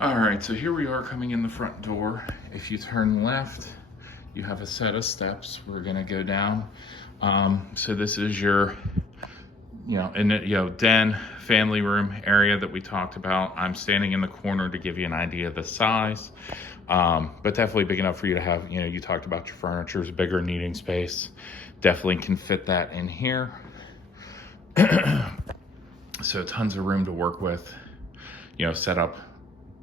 All right, so here we are coming in the front door. If you turn left, you have a set of steps. We're gonna go down. So this is your, den, family room area that we talked about. I'm standing in the corner to give you an idea of the size, but definitely big enough for you to have, you talked about your furniture is bigger, needing space. Definitely can fit that in here. So tons of room to work with, set up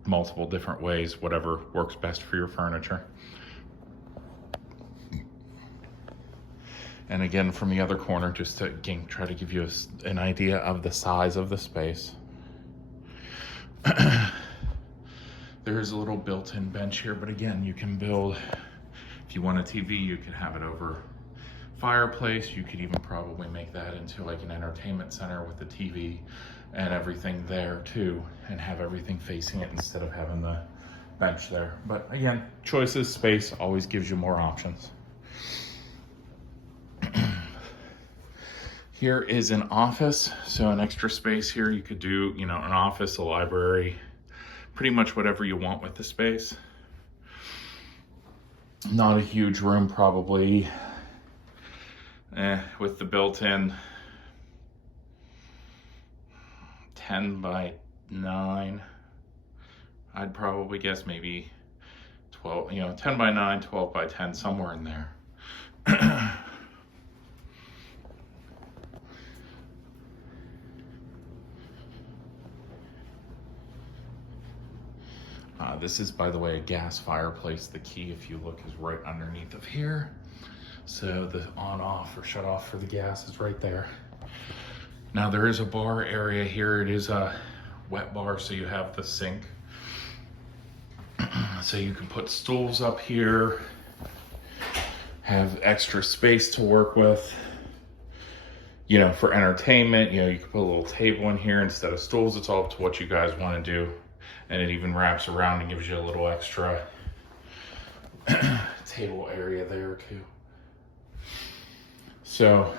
multiple different ways, whatever works best for your furniture. And again, from the other corner, just to again, try to give you an idea of the size of the space. There's a little built-in bench here, but again, you can build, if you want a TV, you could have it over fireplace. You could even probably make that into like an entertainment center with the TV and everything there too, and have everything facing it instead of having the bench there. But again, choices, space always gives you more options. Here is an office, so an extra space here. You could do, an office, a library, pretty much whatever you want with the space. Not a huge room, probably. With the built-in 10 by 9, I'd probably guess maybe 12, 10 by 9, 12 by 10, somewhere in there. This is, by the way, a gas fireplace. The key, if you look, is right underneath of here. So the on-off or shut-off for the gas is right there. Now there is a bar area here. It is a wet bar, so you have the sink. So you can put stools up here, have extra space to work with. For entertainment, you can put a little table in here instead of stools. It's all up to what you guys want to do. And it even wraps around and gives you a little extra table area there too. So,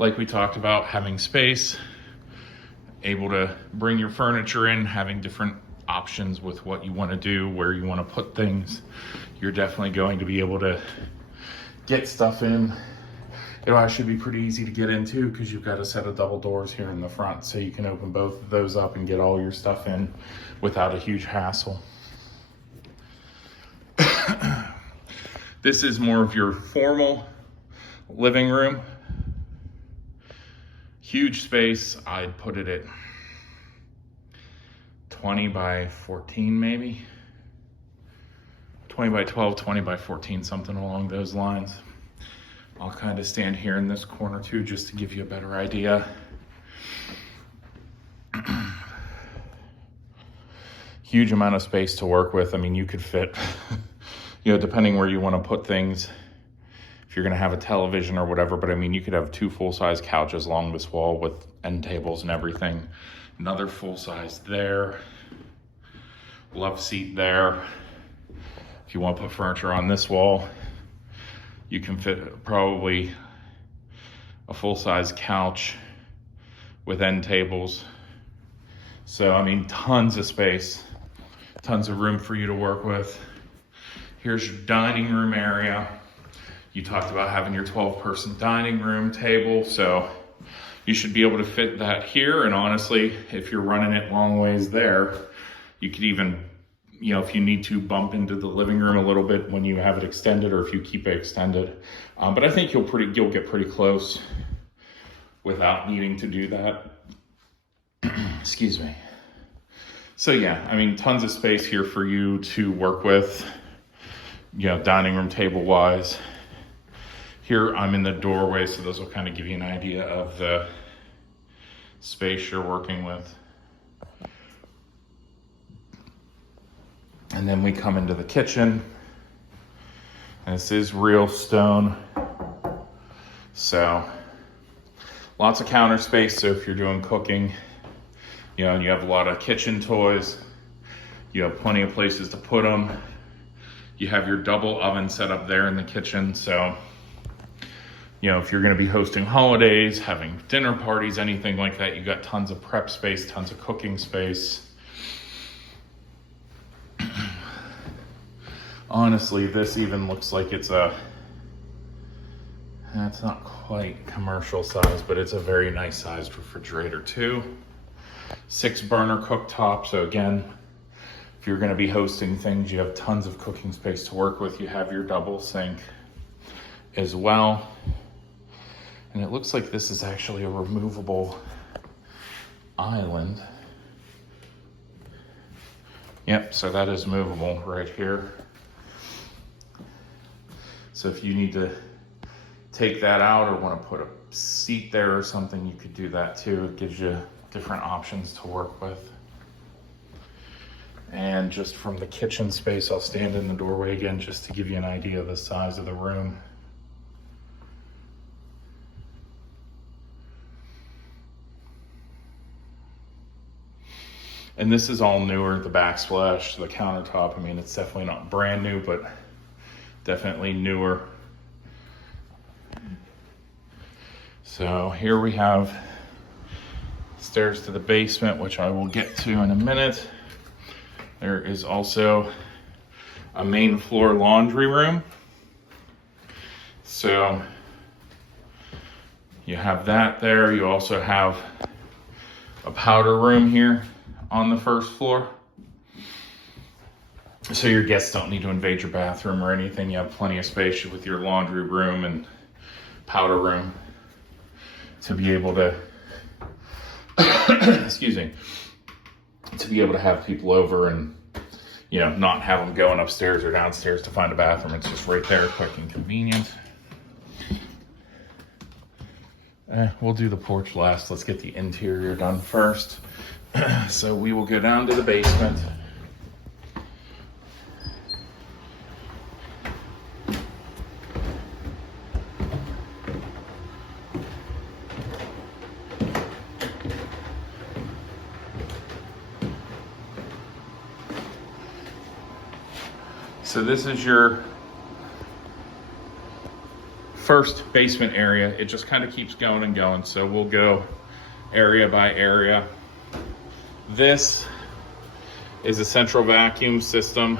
like we talked about, having space, able to bring your furniture in, having different options with what you want to do, where you want to put things. You're definitely going to be able to get stuff in. It'll actually be pretty easy to get into because you've got a set of double doors here in the front, so you can open both of those up and get all your stuff in without a huge hassle. This is more of your formal living room. Huge space. I'd put it at 20 by 14 maybe. 20 by 12, 20 by 14, something along those lines. I'll kind of stand here in this corner too, just to give you a better idea. Huge amount of space to work with. I mean, you could fit, depending where you want to put things, if you're going to have a television or whatever, but I mean, you could have 2 full-size couches along this wall with end tables and everything. Another full-size there. Love seat there. If you want to put furniture on this wall, you can fit probably a full-size couch with end tables. So, I mean, tons of space, tons of room for you to work with. Here's your dining room area. You talked about having your 12-person dining room table, so you should be able to fit that here. And honestly, if you're running it long ways there, you could even, if you need to, bump into the living room a little bit when you have it extended, or if you keep it extended. But I think you'll get pretty close without needing to do that. Excuse me. So yeah, I mean, tons of space here for you to work with, dining room table wise. Here I'm in the doorway, so those will kind of give you an idea of the space you're working with. And then we come into the kitchen, and this is real stone. So lots of counter space. So if you're doing cooking, and you have a lot of kitchen toys, you have plenty of places to put them. You have your double oven set up there in the kitchen. So, if you're going to be hosting holidays, having dinner parties, anything like that, you got tons of prep space, tons of cooking space. Honestly, this even looks like it's a, it's not quite commercial size, but it's a very nice sized refrigerator too. 6 burner cooktop. So again, if you're going to be hosting things, you have tons of cooking space to work with. You have your double sink as well. And it looks like this is actually a removable island. Yep, so that is movable right here. So if you need to take that out or want to put a seat there or something, you could do that too. It gives you different options to work with. And just from the kitchen space, I'll stand in the doorway again just to give you an idea of the size of the room. And this is all newer, the backsplash, the countertop. I mean, it's definitely not brand new, but definitely newer. So here we have stairs to the basement, which I will get to in a minute. There is also a main floor laundry room. So you have that there. You also have a powder room here on the first floor. So your guests don't need to invade your bathroom or anything. You have plenty of space with your laundry room and powder room to be able to, excuse me, to be able to have people over and, you know, not have them going upstairs or downstairs to find a bathroom. It's just right there, quick and convenient. We'll do the porch last. Let's get the interior done first. So we will go down to the basement. So this is your first basement area. It just kind of keeps going and going. So we'll go area by area. This is a central vacuum system.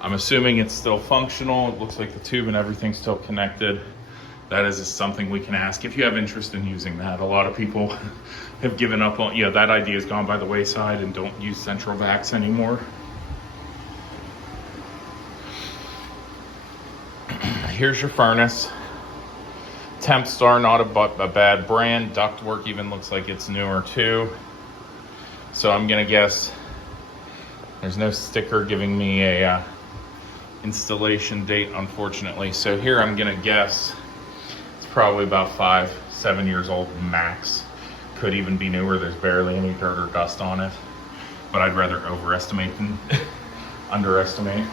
I'm assuming it's still functional. It looks like the tube and everything's still connected. That is something we can ask if you have interest in using that. A lot of people have given up on, that idea has gone by the wayside and don't use central vacs anymore. Here's your furnace. Tempstar, not a bad brand. Ductwork even looks like it's newer too. So I'm gonna guess there's no sticker giving me a installation date, unfortunately. So here I'm gonna guess it's probably about 5-7 years old max. Could even be newer. There's barely any dirt or dust on it, but I'd rather overestimate than underestimate.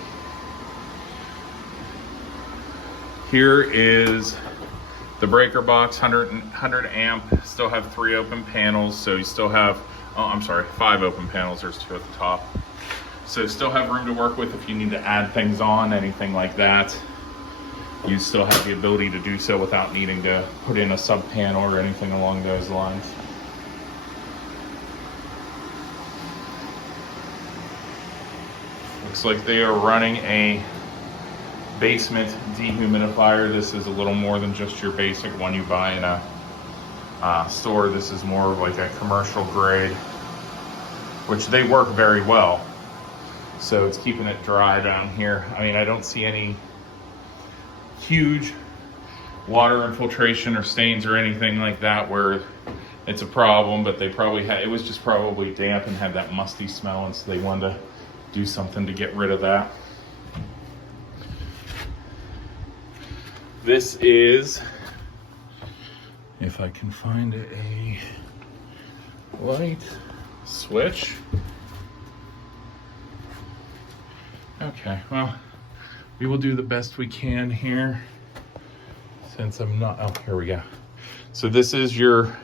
Here is the breaker box, 100 amp, still have 3 open panels, so you still have, 5 open panels, there's 2 at the top. So still have room to work with if you need to add things on, anything like that. You still have the ability to do so without needing to put in a sub panel or anything along those lines. Looks like they are running a basement dehumidifier. This is a little more than just your basic one you buy in a store. This is more of like a commercial grade, which they work very well. So it's keeping it dry down here. I mean, I don't see any huge water infiltration or stains or anything like that where it's a problem, but they probably had, it was just probably damp and had that musty smell, and so they wanted to do something to get rid of that. This is, if I can find a light switch. Okay, well, we will do the best we can here since I'm not, oh, here we go. So this is your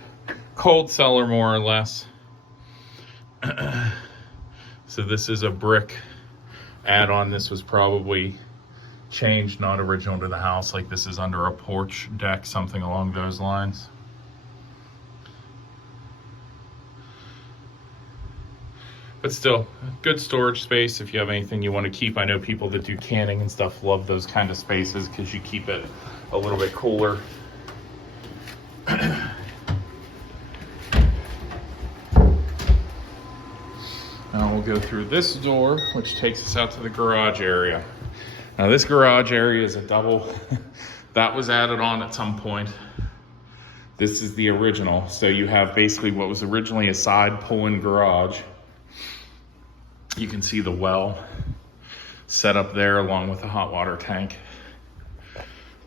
cold cellar, more or less. So this is a brick add-on. This was probably changed, not original to the house. Like this is under a porch deck, something along those lines. But still, good storage space if you have anything you want to keep. I know people that do canning and stuff love those kind of spaces because you keep it a little bit cooler. Now we'll go through this door, which takes us out to the garage area. Now this garage area is a double. That was added on at some point. This is the original. So you have basically what was originally a side pull-in garage. You can see the well set up there along with the hot water tank.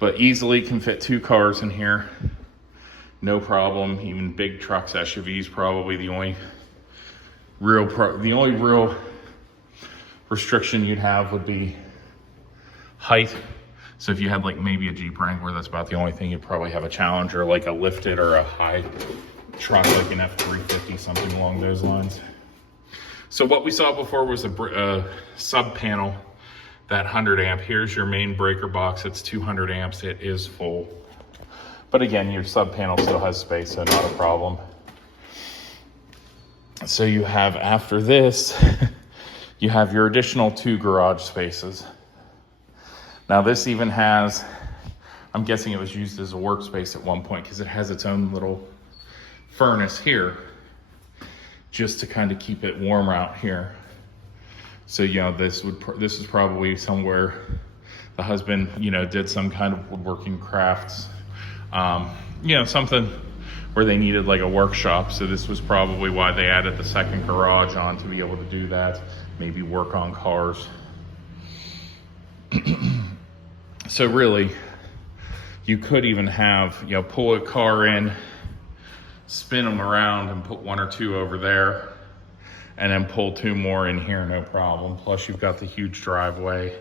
But easily can fit 2 cars in here. No problem. Even big trucks, SUVs, probably the only real restriction you'd have would be height. So if you had like maybe a Jeep Wrangler, that's about the only thing you'd probably have a challenge, or like a lifted or a high truck like an F350, something along those lines. So what we saw before was a sub panel, that 100 amp. Here's your main breaker box. It's 200 amps. It is full. But again, your sub panel still has space, so not a problem. So you have, after this, you have your additional 2 garage spaces. Now this even has, I'm guessing it was used as a workspace at one point because it has its own little furnace here just to kind of keep it warmer out here. So, you know, this is probably somewhere the husband, you know, did some kind of woodworking crafts, you know, something where they needed like a workshop. So this was probably why they added the second garage on, to be able to do that, maybe work on cars. So really, you could even have, you know, pull a car in, spin them around and put 1 or 2 over there, and then pull 2 more in here, no problem. Plus you've got the huge driveway,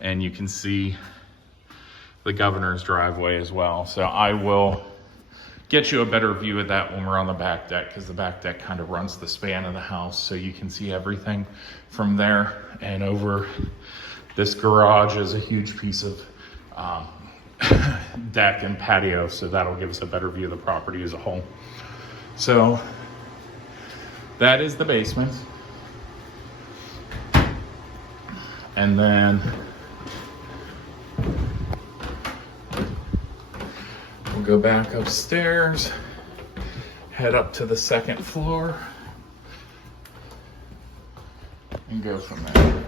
and you can see the governor's driveway as well. So I will get you a better view of that when we're on the back deck, because the back deck kind of runs the span of the house, so you can see everything from there. And over this garage is a huge piece of deck and patio, so that'll give us a better view of the property as a whole. So that is the basement. And then we'll go back upstairs, head up to the 2nd floor, and go from there.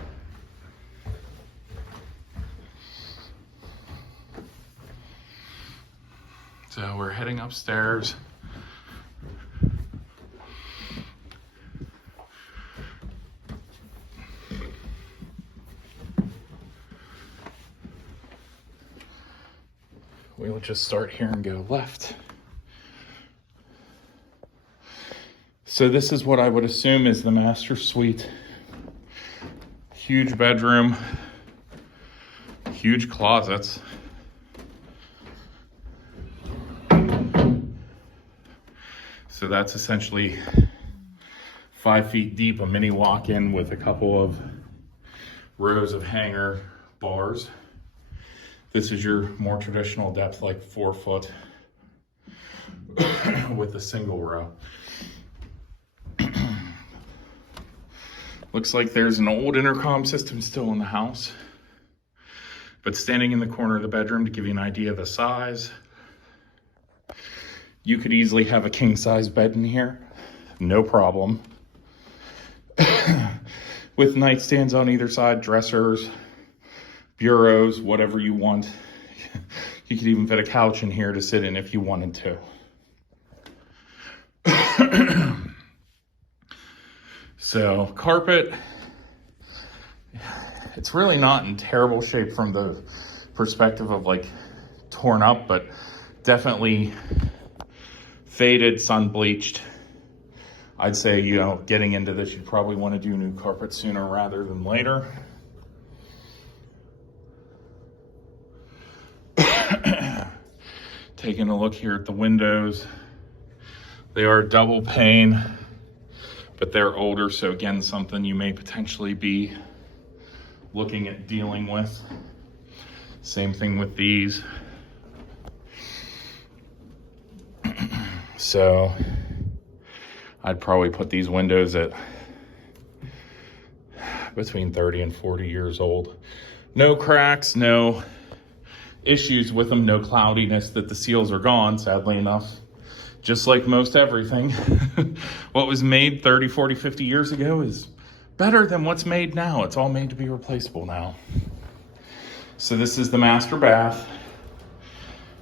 So we're heading upstairs. We'll just start here and go left. So this is what I would assume is the master suite. Huge bedroom, huge closets. So that's essentially 5 feet deep, a mini walk-in with a couple of rows of hanger bars. This is your more traditional depth, like 4 foot with a single row. Looks like there's an old intercom system still in the house, but standing in the corner of the bedroom to give you an idea of the size. You could easily have a king-size bed in here, no problem. With nightstands on either side, dressers, bureaus, whatever you want. You could even fit a couch in here to sit in if you wanted to. So, carpet, it's really not in terrible shape from the perspective of like torn up, but definitely faded, sun bleached. I'd say, you know, getting into this, you'd probably want to do new carpet sooner rather than later. Taking a look here at the windows, they are double pane, but they're older, so again, something you may potentially be looking at dealing with. Same thing with these. So I'd probably put these windows at between 30 and 40 years old. No cracks, no issues with them, no cloudiness that the seals are gone, sadly enough. Just like most everything, what was made 30, 40, 50 years ago is better than what's made now. It's all made to be replaceable now. So this is the master bath.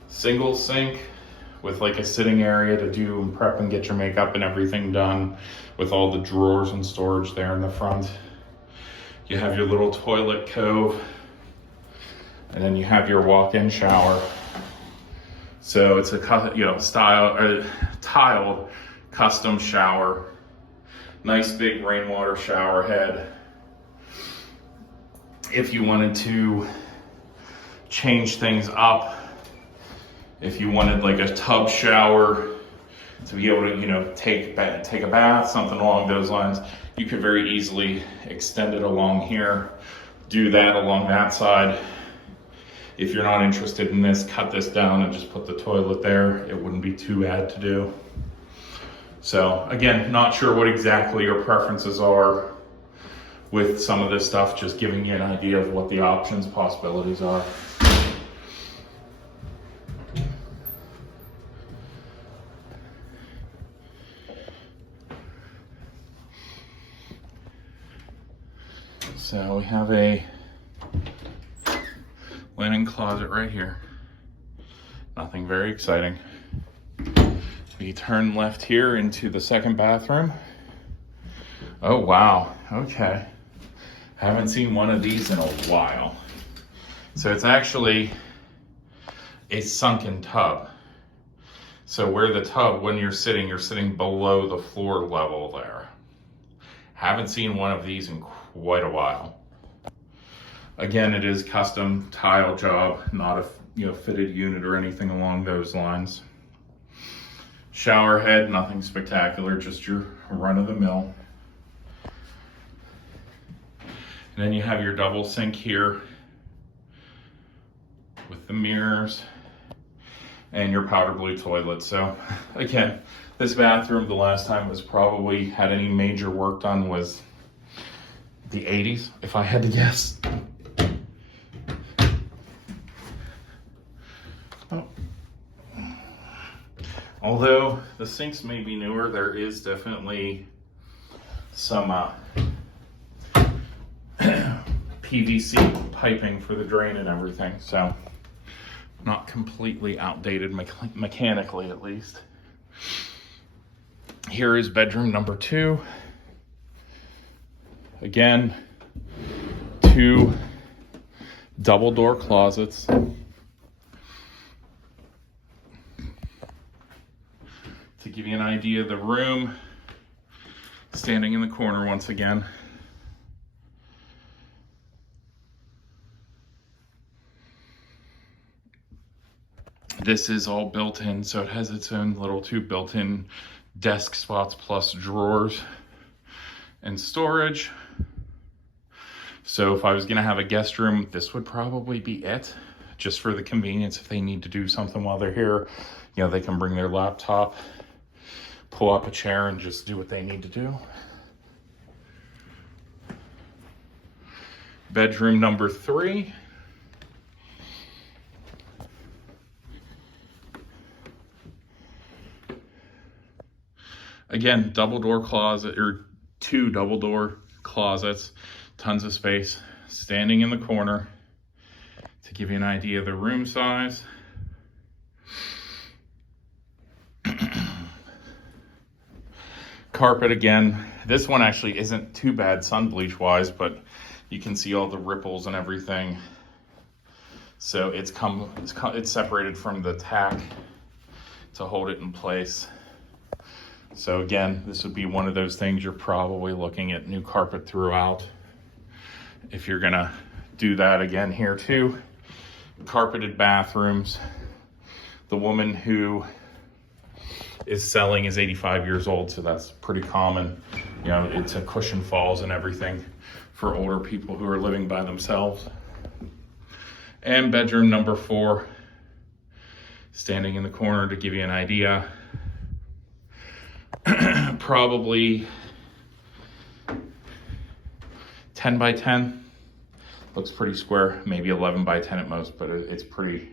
Single sink with like a sitting area to do and prep and get your makeup and everything done, with all the drawers and storage there in the front. You have your little toilet cove, and then you have your walk-in shower. So it's a tiled custom shower. Nice big rainwater shower head. If you wanted to change things up, if you wanted like a tub shower to be able to, take a bath, something along those lines, you could very easily extend it along here, do that along that side. If you're not interested in this, cut this down and just put the toilet there. It wouldn't be too bad to do. So again, not sure what exactly your preferences are with some of this stuff, just giving you an idea of what the options, possibilities are. So we have a linen closet right here. Nothing very exciting. We turn left here into the second bathroom. Oh wow, okay. Haven't seen one of these in a while. So it's actually a sunken tub. So where the tub, when you're sitting below the floor level there. Haven't seen one of these in quite a while. Again, it is custom tile job, not a fitted unit or anything along those lines. Shower head, nothing spectacular, just your run of the mill. And then you have your double sink here with the mirrors and your powder blue toilet. So again, this bathroom, the last time it was probably had any major work done was the 80s, if I had to guess. Oh. Although the sinks may be newer, there is definitely some PVC piping for the drain and everything, so not completely outdated mechanically, at least. Here is bedroom number 2. Again, 2 double door closets. To give you an idea of the room, standing in the corner once again. This is all built in, so it has its own little 2 built-in desk spots plus drawers and storage. So if I was gonna have a guest room, this would probably be it, just for the convenience. If they need to do something while they're here, they can bring their laptop, pull up a chair and just do what they need to do. Bedroom number 3. Again, double door closet, or 2 double door closets, tons of space, standing in the corner. To give you an idea of the room size. Carpet again. This one actually isn't too bad sun bleach wise, but you can see all the ripples and everything. So it's separated from the tack to hold it in place. So again, this would be one of those things you're probably looking at new carpet throughout. If you're gonna do that again here too. Carpeted bathrooms. The woman who is selling is 85 years old, so that's pretty common. It's a cushion falls and everything for older people who are living by themselves. And bedroom number 4, standing in the corner to give you an idea. Probably 10 by 10. Looks pretty square, maybe 11 by 10 at most, but it's pretty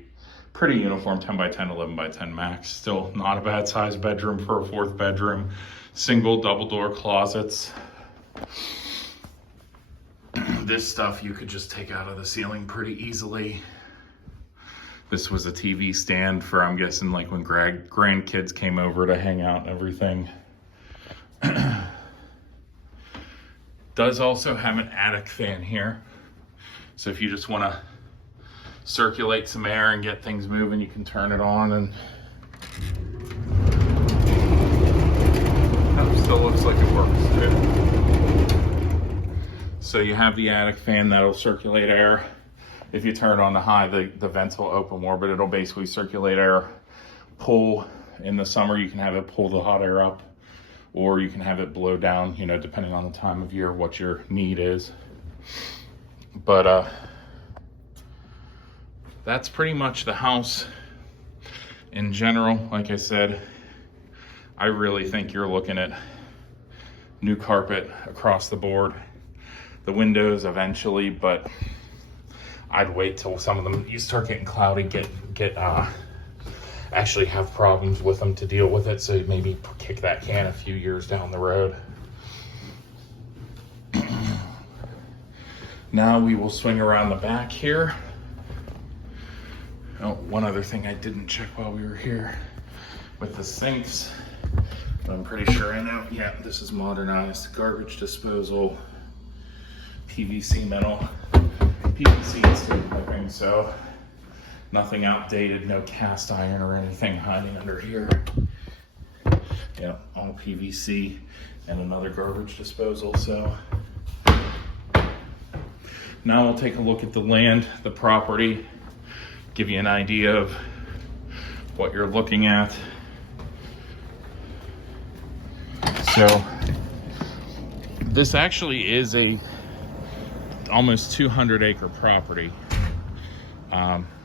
uniform. 10 by 10, 11 by 10 max. Still not a bad size bedroom for a 4th bedroom. Single double door closets. This stuff you could just take out of the ceiling pretty easily. This was a TV stand for, I'm guessing, like when grandkids came over to hang out and everything. Does also have an attic fan here. So if you just want to circulate some air and get things moving, you can turn it on, and that still looks like it works too. So you have the attic fan that'll circulate air. If you turn it on to high, the vents will open more, but it'll basically circulate air. Pull, in the summer, you can have it pull the hot air up, or you can have it blow down, you know, depending on the time of year, what your need is. But that's pretty much the house in general. Like I said, I really think you're looking at new carpet across the board. The windows eventually, but I'd wait till some of them, you start getting cloudy, actually have problems with them to deal with it. So maybe kick that can a few years down the road. Now we will swing around the back here. Oh, one other thing I didn't check while we were here with the sinks, but I'm pretty sure I know. Yeah, this is modernized garbage disposal, PVC metal, PVC too, I think so. Nothing outdated, no cast iron or anything hiding under here. Yeah, all PVC and another garbage disposal. So now we'll take a look at the land, the property, give you an idea of what you're looking at. So this actually is a almost 200-acre property.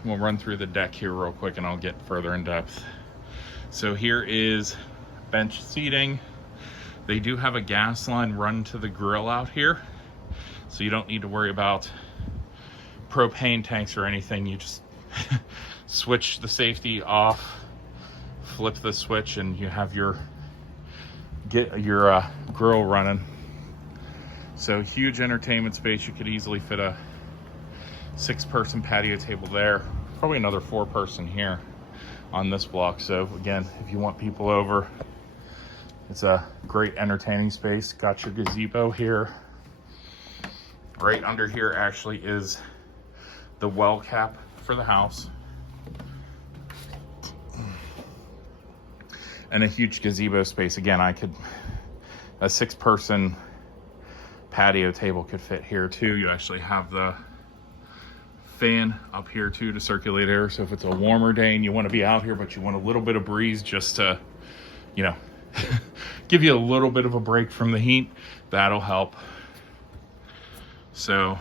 We'll run through the deck here real quick and I'll get further in depth. So here is bench seating. They do have a gas line run to the grill out here, so you don't need to worry about propane tanks or anything. You just switch the safety off, flip the switch, and you have your grill running. So huge entertainment space. You could easily fit a 6-person patio table there, probably another 4-person here on this block. So again, if you want people over, it's a great entertaining space. Got your gazebo here. Right under here actually is the well cap for the house, and a huge gazebo space. Again, a 6-person patio table could fit here too. You actually have the fan up here too to circulate air. So if it's a warmer day and you want to be out here, but you want a little bit of breeze just to, you know, give you a little bit of a break from the heat, that'll help. So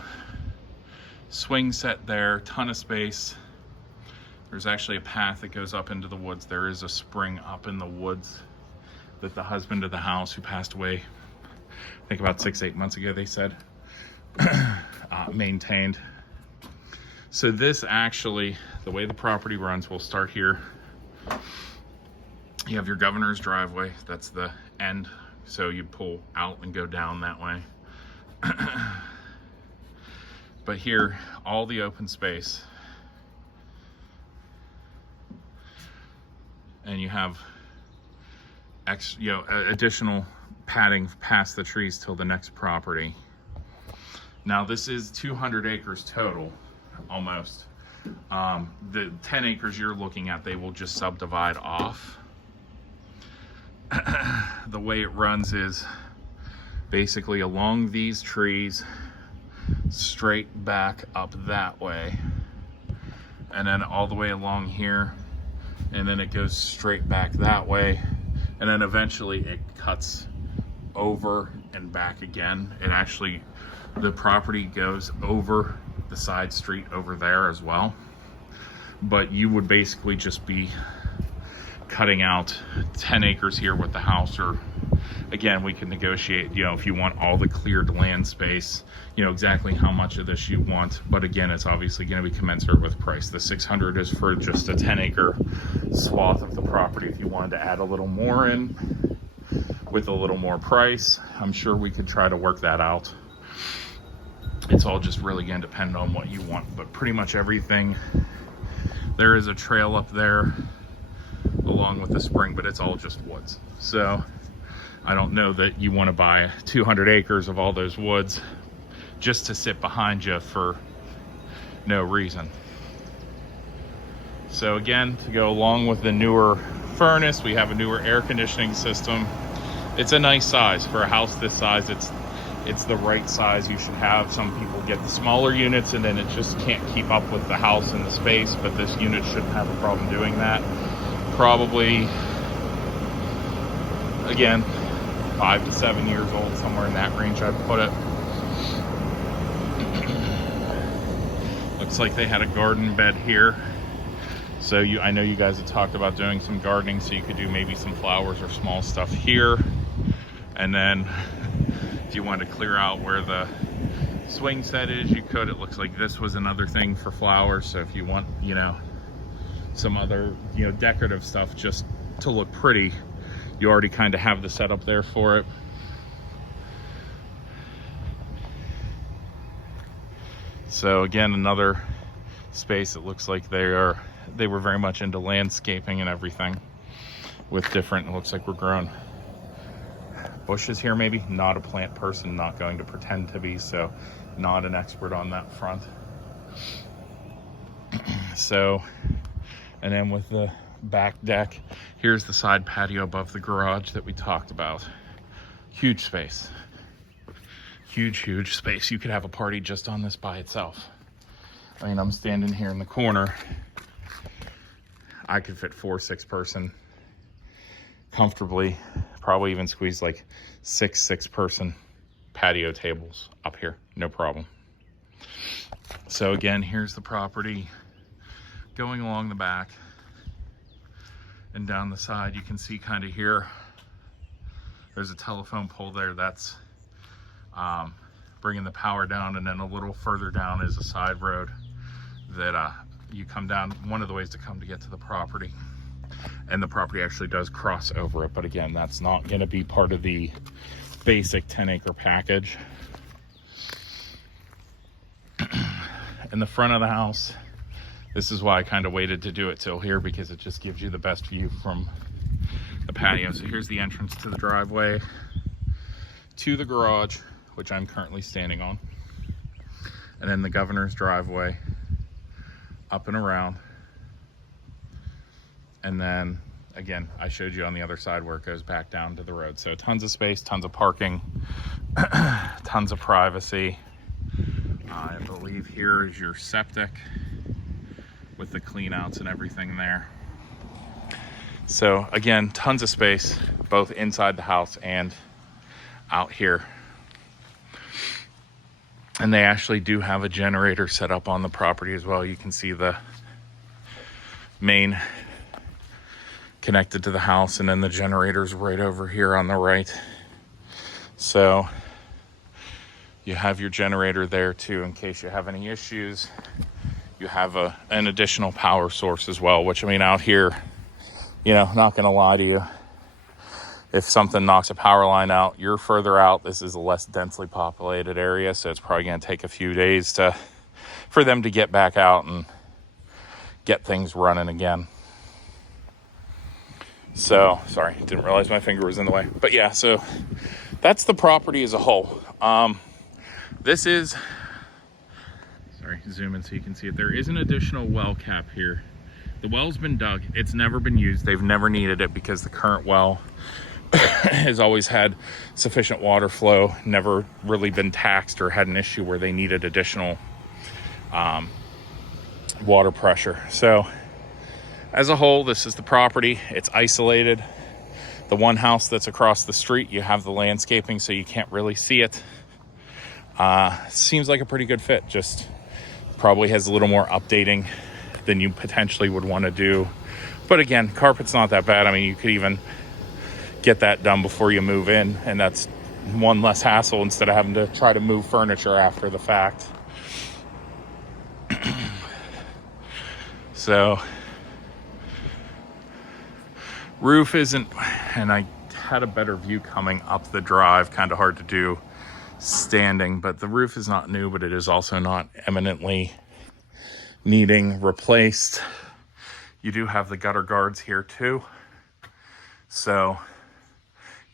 swing set there, ton of space. There's actually a path that goes up into the woods. There is a spring up in the woods that the husband of the house, who passed away, I think about 6-8 months ago, they said, maintained. So this actually, the way the property runs, we'll start here. You have your governor's driveway. That's the end. So you pull out and go down that way. But here, all the open space. And you have additional padding past the trees till the next property. Now this is 200 acres total, almost. The 10 acres you're looking at, they will just subdivide off. The way it runs is basically along these trees, straight back up that way, and then all the way along here, and then it goes straight back that way, and then eventually it cuts over and back again. It actually, the property goes over the side street over there as well, but you would basically just be cutting out 10 acres here with the house, or again, we can negotiate, you know, if you want all the cleared land space, you know, exactly how much of this you want. But again, it's obviously going to be commensurate with price. The 600 is for just a 10-acre swath of the property. If you wanted to add a little more in with a little more price, I'm sure we could try to work that out. It's all just really going to depend on what you want, but pretty much everything. There is a trail up there along with the spring, but it's all just woods. So I don't know that you want to buy 200 acres of all those woods just to sit behind you for no reason. So again, to go along with the newer furnace, we have a newer air conditioning system. It's a nice size for a house this size. It's the right size you should have. Some people get the smaller units and then it just can't keep up with the house and the space, but this unit shouldn't have a problem doing that. Probably, again, 5 to 7 years old, somewhere in that range I'd put it. Looks like they had a garden bed here. So I know you guys had talked about doing some gardening, so you could do maybe some flowers or small stuff here. And then if you want to clear out where the swing set is, you could. It looks like this was another thing for flowers. So if you want, you know, some other, you know, decorative stuff just to look pretty, you already kind of have the setup there for it. So again, another space. It looks like they were very much into landscaping and everything with different, it looks like we're growing bushes here maybe. Not a plant person, not going to pretend to be, so not an expert on that front. So, and then with the back deck, here's the side patio above the garage that we talked about. Huge space. Huge space. You could have a party just on this by itself. I mean, I'm standing here in the corner. I could fit 4-6 person comfortably, probably even squeeze like 6 person patio tables up here, no problem. So again, here's the property going along the back and down the side. You can see kind of here, there's a telephone pole there. That's bringing the power down, and then a little further down is a side road that you come down. One of the ways to come to get to the property, and the property actually does cross over it, but again, that's not going to be part of the basic 10-acre package. In the front of the house, this is why I kind of waited to do it till here, because it just gives you the best view from the patio. So here's the entrance to the driveway to the garage, which I'm currently standing on, and then the governor's driveway up and around. And then again, I showed you on the other side where it goes back down to the road. So tons of space, tons of parking, tons of privacy. I believe here is your septic with the clean outs and everything there. So again, tons of space, both inside the house and out here. And they actually do have a generator set up on the property as well. You can see the main connected to the house, and then the generator's right over here on the right. So you have your generator there too, in case you have any issues. You have an additional power source as well, which, I mean, out here, you know, not gonna lie to you, if something knocks a power line out, you're further out. This is a less densely populated area, so it's probably gonna take a few days for them to get back out and get things running again. So, sorry, didn't realize my finger was in the way. But yeah, so that's the property as a whole. This is, sorry, zoom in so you can see it. There is an additional well cap here. The well's been dug. It's never been used. They've never needed it because the current well has always had sufficient water flow, never really been taxed or had an issue where they needed additional water pressure. So as a whole, this is the property. It's isolated. The one house that's across the street, you have the landscaping, so you can't really see it. Seems like a pretty good fit. Just probably has a little more updating than you potentially would want to do. But again, carpet's not that bad. I mean, you could even get that done before you move in, and that's one less hassle instead of having to try to move furniture after the fact. So roof isn't, and I had a better view coming up the drive, kind of hard to do standing, but the roof is not new, but it is also not eminently needing replaced. You do have the gutter guards here too, so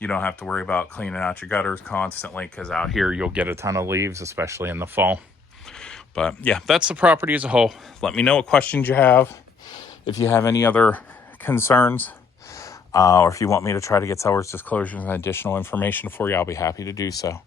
you don't have to worry about cleaning out your gutters constantly, because out here you'll get a ton of leaves, especially in the fall. But yeah, that's the property as a whole. Let me know what questions you have. If you have any other concerns, or if you want me to try to get seller's disclosures and additional information for you, I'll be happy to do so.